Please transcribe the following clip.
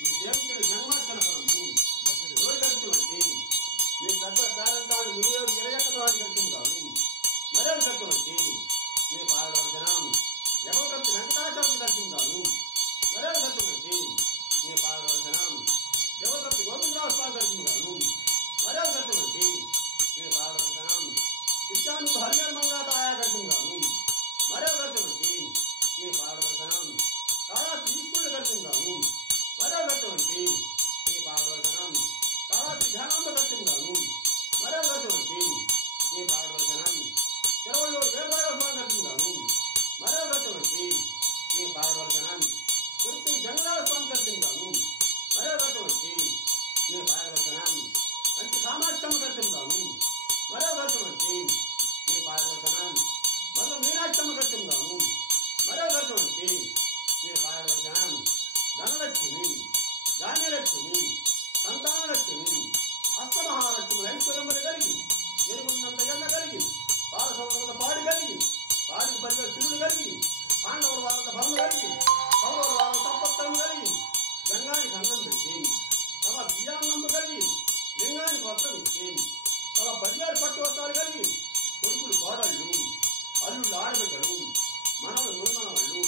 ఈ దేవించిన జన్మార్చన ఫలము ఎవరు కడుతున్నట్టు మీ పెద్ద పేరంటాడు మునియోడు ఇరయక్కతో అని కడుతుంటారు మరేమి కడుతున్నట్టు మీ పాడవలసిన జగవతృప్తి వెంకటాచలకి కడుతుంటారు మరేమి కడుతున్నట్టు మీ పాడవలసిన జగవతృప్తి గోవిందరావు స్వామి కడుతుంటారు మరేమి కడుతున్నట్టు మీ పాడవలసిన విద్యాను హరివేల్ మంగా తాయా కడుతుంటారు మరేమి కడుతున్నట్టు మీ పాడవలసిన కాళాశ్రీ ఈశ్వరుడు కడుతుంటారు మరేమి కడుతున్నట్టు మీ పాడవలసిన కాళాశ్రీ ఘనాంబ కడుతుంటారు మరేమి కడుతున్నట్టు మీ పాడవలసిన తిరువళ్ళూరు వీరరాఘవ స్వామి కడుతుంటారు మరేమి కడుతున్నట్టు మీ పాడవలసిన తిరుపతి జంగళాల స్వామి కడుతుంటారు మరేమి కడుతున్నట్టు మీ పాడవలసిన మంచి కామాక్షమ్మ కడుతుంటారు మరేమి కడుతున్నట్టు మీ పాడవలసిన మరో మీనాక్షమ్మ కడుతుంటారు మరేమి కడుతున్నట్టు మీ పాడవలసిన ధనలక్ష్మి ధాన్యలక్ష్మి సంతానలక్ష్మి హస్తమహాలక్ష్మి ఐశ్వర్యములు కలిగి ఎరుగున్నంత ఎన్న కలిగి పాలసముద్ర పాడి కలిగి పాడికి పరివేల తిరులు కలిగి పాండవుల వాళ్ళ భరము కలిగి కౌరవుల వాళ్ళ తప్పత్తరము కలిగి గంగానికి అన్నం పెట్టి తమ బియ్యాన్నంబు కలిగి లింగానికి వస్త్రం ఇచ్చి తమ 10,000 పట్టు వస్త్రాలు కలిగి కొడుకులు కోడళ్ళు అల్లుళ్ళు ఆడబిడ్డలు మనవలు నురుమనవాళ్ళు